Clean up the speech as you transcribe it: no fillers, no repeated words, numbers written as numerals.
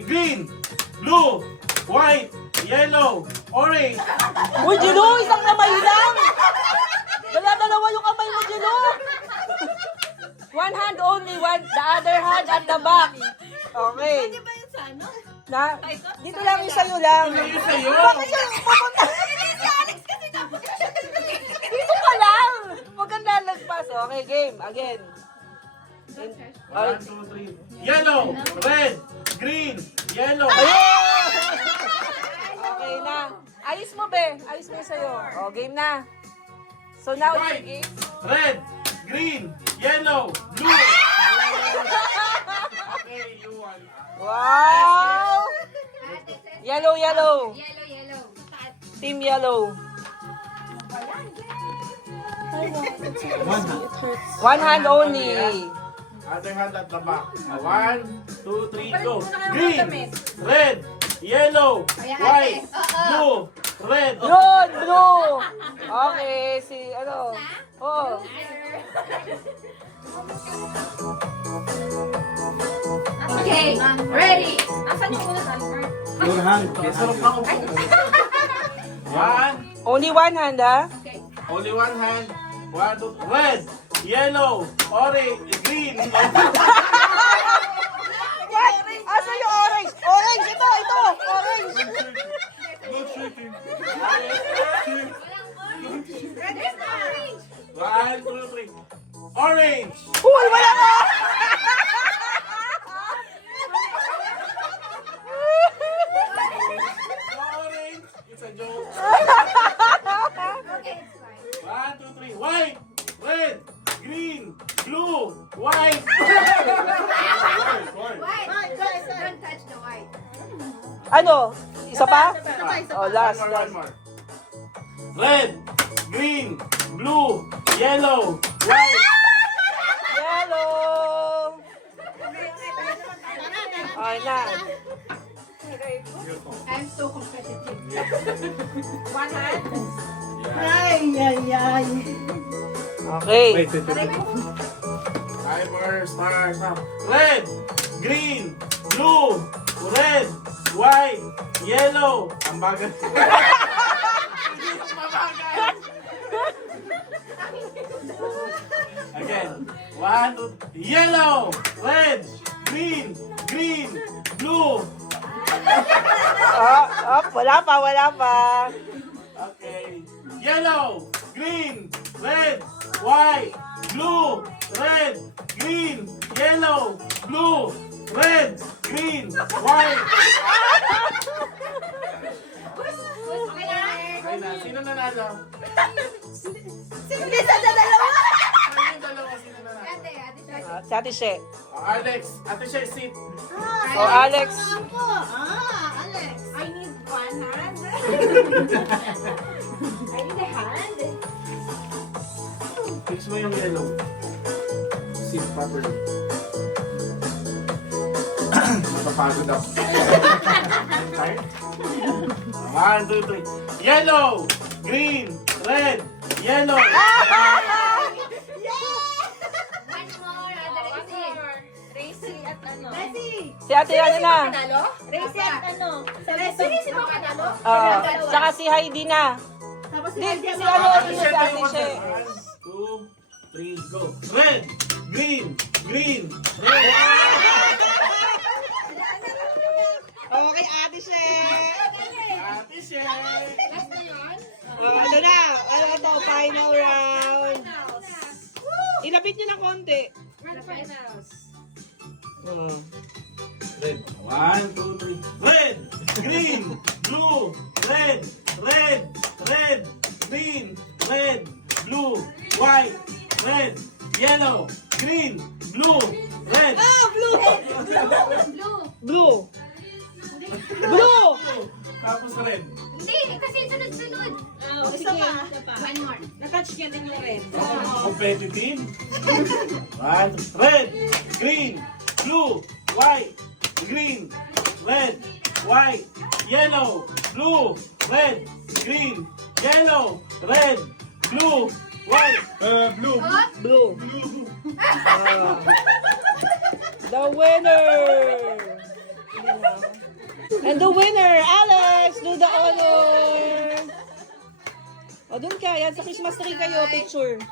Okay, green, blue, white, yellow, orange. Uy, Jilo, isang kamay lang! Dala-dalawa yung kamay mo, Jilo! One hand only, the other hand at the back. Okay. Di ba yun sa ano? Na, dito lang yung sa'yo lang. Ano yun sa'yo? Bakit yung pupunta? Si Alex kasi napunta siya. Dito ka lang! Huwag kang lalagpas. Okay, game. Again. One, two, three. Yellow, red, green, yellow. Ayun! Okay na. Ayos mo, be. Ayos mo yung sa'yo. O, game na. So now it's White, game. red, green, yellow, blue. Okay, you won. Wow! Yellow, yellow. Yellow. Team yellow. One hand only. Other hand at the back. One, two, three, go. Green, red, yellow, white, blue, red. Yun, blue. Okay, si ano. Oh. Okay, ready. Asan yung una timer? Sarap ako. One, Only one hand, ha? Okay. only one hand. One, two, red, yellow, orange, green. What? Asa yung orange? Orange, ito. Orange. No shooting. Ready na. One, two, three. Orange. Uy, wala ka! No orange. It's a joke. Okay, it's fine. One, two, three. White, red, green, blue, white. White. Don't touch the white. Ano? Isa pa? Oh, last. One more. Red, green, blue, yellow, white. Yellow. Okay na. I'm so competitive. One hand? Yeah. Okay. Timer, start. Red, green, blue, red, white, yellow. Ang bagal. Again. One, two, yellow, red, green, blue. Wala pa. Okay. Yellow, green, red, white, blue, red, green, yellow, blue, red, green, white. Okay na. Okay na. Sino nanalo? Hindi sa dalawa. Sino yung dalawa? Sino nanalo? Ate, siya. Si Ate She. Oh, Alex. Ate siya, sit. Oh, Alex. Alex. I need one hand. I need a hand. Fix mo yung yellow. Sit properly. Matapagod ako. Tired? One, two, three. Yellow, green, red, yellow. One more. Racy at ano? Si Ate ano na? Racy at ano? Si Mama Nalo? Tsaka si Heidi na. Hindi, si ano Ate si siya, Ate tayo She. one, two, three, go. Red, green, red. Okay, Ate She. Ate siya. Last na yun? Ano na? Ano to? Final round. Ilapit niyo ng konti. Finals. Red. One, two, three. Red, green, blue, red, green, red, blue, white, red, yellow, green, blue, red. Blue. Blue! Tapos red. Hindi, kasi sunod-sunod. Isa pa. One more. Natouch niya din yung red. Competitive. One, red, green, blue, white, green, red, white, yellow, blue, red, green, yellow, red, blue, white. Blue. Blue. The winner! And the winner, Alex, do the honor. O, dun ka. Yan, sa Christmas tree kayo, picture.